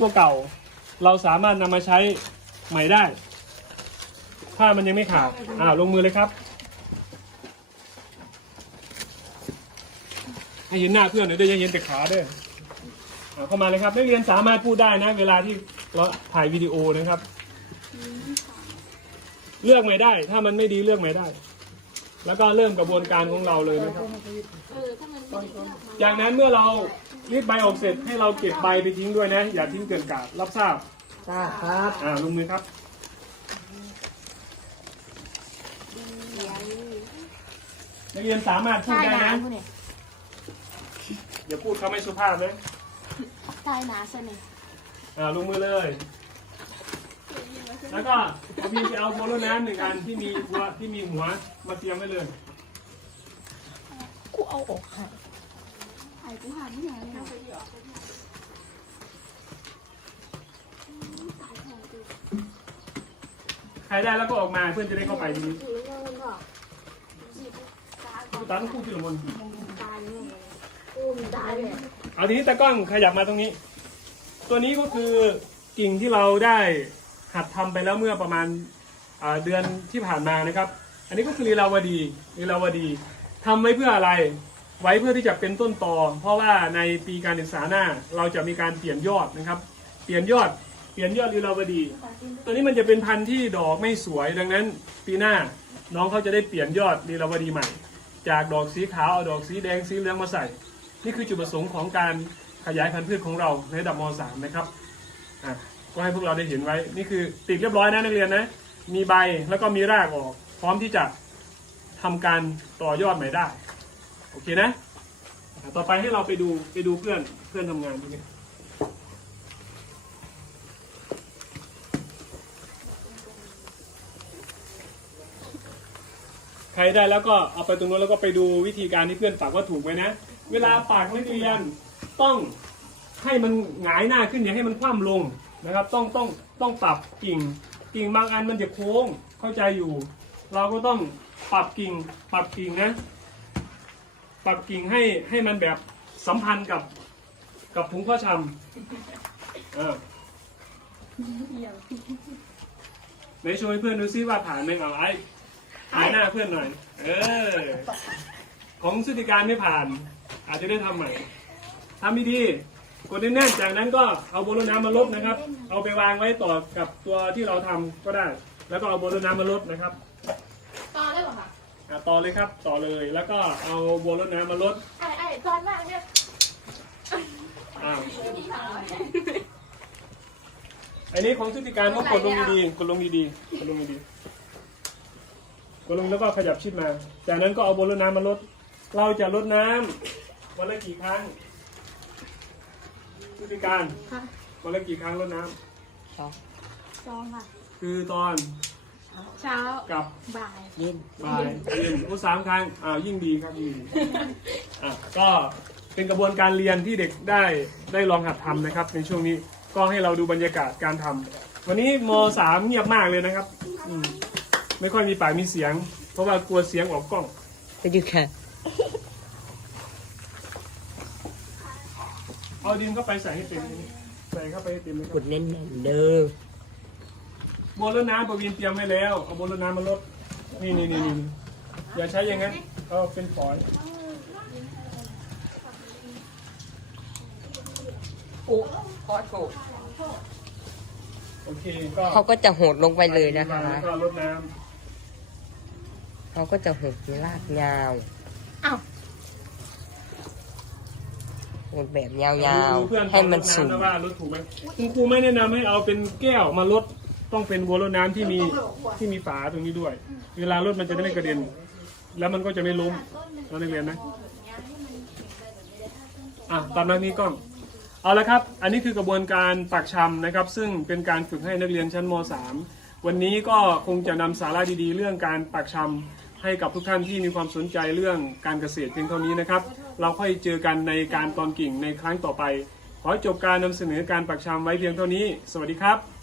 ตัวเก่า เราสามารถนำมาใช้ใหม่ได้ ถ้ามันยังไม่ขาดอ่าลงมือเลยครับ ให้เห็นหน้าเพื่อนหน่อยด้วยอย่าเห็นแต่ขาด้วยอ่าเข้ามาเลยครับนักเรียนสามารถพูดได้นะ เวลาที่เราถ่ายวิดีโอนะครับ เลือกใหม่ได้ ถ้ามันไม่ดีเลือกใหม่ได้ แล้วก็เริ่มกระบวนการของเราเลยนะครับจากนั้นเมื่อเรา รีดใบออกเสร็จให้เราเก็บใบไปทิ้งด้วยนะ อย่าทิ้งเกินกาดรับทราบจ้าครับอ่าลงมือครับนักเรียนสามารถพูดใช่ได้นานะพวกเนี่ยอย่าพูดคำไม่สุภาพนะใช่นาใช่ไหมอ่าลงมือเลย แล้วก็เอาพี่ไปเอาโบโลน้ำหนึ่งอันที่มีหัวที่มีหัวมาเตรียมไว้เลย กูเอาออกให้ ไอ้กูหาที่ไหนเลยใครได้แล้วก็ออกมาเพื่อนจะได้เข้าไปทีนี้ตาต้องพูดทีละคนเอาทีนี้ตากล้องขยับมาตรงนี้ ตัวนี้ก็คือกิ่งที่เราได้หัดทำไปแล้วเมื่อประมาณเดือนที่ผ่านมานะครับ อันนี้ก็คือลีลาวดีลีลาวดีทำไว้เพื่ออะไร ไว้เพื่อที่จะเป็นต้นต่อ เพราะว่าในปีการศึกษาหน้าเราจะมีการเปลี่ยนยอดนะครับ เปลี่ยนยอด เปลี่ยนยอดลีลาวดี ตัวนี้มันจะเป็นพันธุ์ที่ดอกไม่สวยดังนั้น ปีหน้าน้องเขาจะได้เปลี่ยนยอดลีลาวดีใหม่ จากดอกสีขาวเอาดอกสีแดงสีเหลืองมาใส่ นี่คือจุดประสงค์ของการขยายพันธุ์พืชของเราในระดับม .3 นะครับอะก็ให้พวกเราได้เห็นไว้ นี่คือติดเรียบร้อยนะนักเรียนนะ มีใบแล้วก็มีรากออก พร้อมที่จะทำการต่อยอดใหม่ได้ โอเคนะ ต่อไปให้เราไปดูไปดูเพื่อนเพื่อนทำงานตรงนี้ใครได้แล้วก็เอาไปตรงนู้นแล้วก็ไปดูวิธีการที่เพื่อนปักว่าถูกไหมนะ เวลาปักนักเรียนต้องให้มันหงายหน้าขึ้นอย่าให้มันคว่ำลงนะครับ ต้องต้องต้องปรับกิ่งกิ่งบางอันมันจะโค้งเข้าใจอยู่ เราก็ต้องปรับกิ่งปรับกิ่งนะ ปรับกิ่งให้ให้มันแบบสัมพันธ์กับกับถุงข้อชำเออไหนโชว์ให้เพื่อนดูซิว่าผ่านไหมเอาไอ้หายหน้าเพื่อนหน่อย เออ ของสุติการไม่ผ่าน อาจจะได้ทำใหม่ทำดีๆกดแน่นๆจากนั้นก็เอาโบโลน้ำมาลดนะครับ เอาไปวางไว้ต่อกับตัวที่เราทำก็ได้ แล้วก็เอาโบโลน้ำมาลดนะครับ ต่อได้ป่ะคะ อะ ต่อเลยครับ ต่อเลย แล้วก็เอาโบโลน้ำมาลดไอ้ไอ้ตอนมากเนี่ยอ้าวอันนี้ของชุติการก็กดลงดีๆกดลงดีๆกดลงดีๆกดลงแล้วก็ขยับชิดมา จากนั้นก็เอาโบโลน้ำมาลด เราจะลดน้ำวันละกี่ครั้งชุติการค่ะวันละกี่ครั้งลดน้ำสองสองค่ะ คือตอน เช้ากับบ่ายเย็นบ่ายเย็นโอ้สามครั้งอ่ายิ่งดีครับยิ่งดีอะก็เป็นกระบวนการเรียนที่เด็กได้ได้ลองหัดทำนะครับ ในช่วงนี้ก็ให้เราดูบรรยากาศการทำวันนี้มสามเงียบมากเลยนะครับอืมไม่ค่อยมีปากมีเสียง เพราะว่ากลัวเสียงออกกล้อง ไปดูค่ะเอาดินเข้าไปใส่ให้เต็มใส่เข้าไปให้เต็มเลยคกรับดเน้นๆเด้อโบนรดน้ำประวินเตรียมไว้แล้วเอาโบนรดน้ำมาลดนี่นี่นี่นี่อย่าใช้อย่างนั้นเอาเป็นฝอยโอ้ขอโทษโอเคก็เขาก็จะโหดลงไปเลยนะคะ แล้วก็รดน้เขาก็จะโหดลากยาวอ้าวโหดแบบยำาวดูเพื่อนๆให้มันสูงรดำะว่ารถถูกไหมคุณครูไม่แนะนำให้เอาเป็นแก้วมาลด ต้องเป็นบัวรดน้ำที่มีที่มีฝาตรงนี้ด้วย เวลารถมันจะได้ไม่กระเด็น แล้วมันก็จะไม่ล้มเรานักเรียนนะอะตามนั้นนี้กล้อง เอาละครับ อันนี้คือกระบวนการปักชำนะครับ ซึ่งเป็นการฝึกให้นักเรียนชั้นม .3 วันนี้ก็คงจะนำสาระดีๆ เรื่องการปักชำให้กับทุกท่านที่มีความสนใจเรื่องการเกษตรเพียงเท่านี้นะครับ เราค่อยเจอกันในการตอนกิ่งในครั้งต่อไป ขอจบการนำเสนอการปักชำไว้เพียงเท่านี้ สวัสดีครับ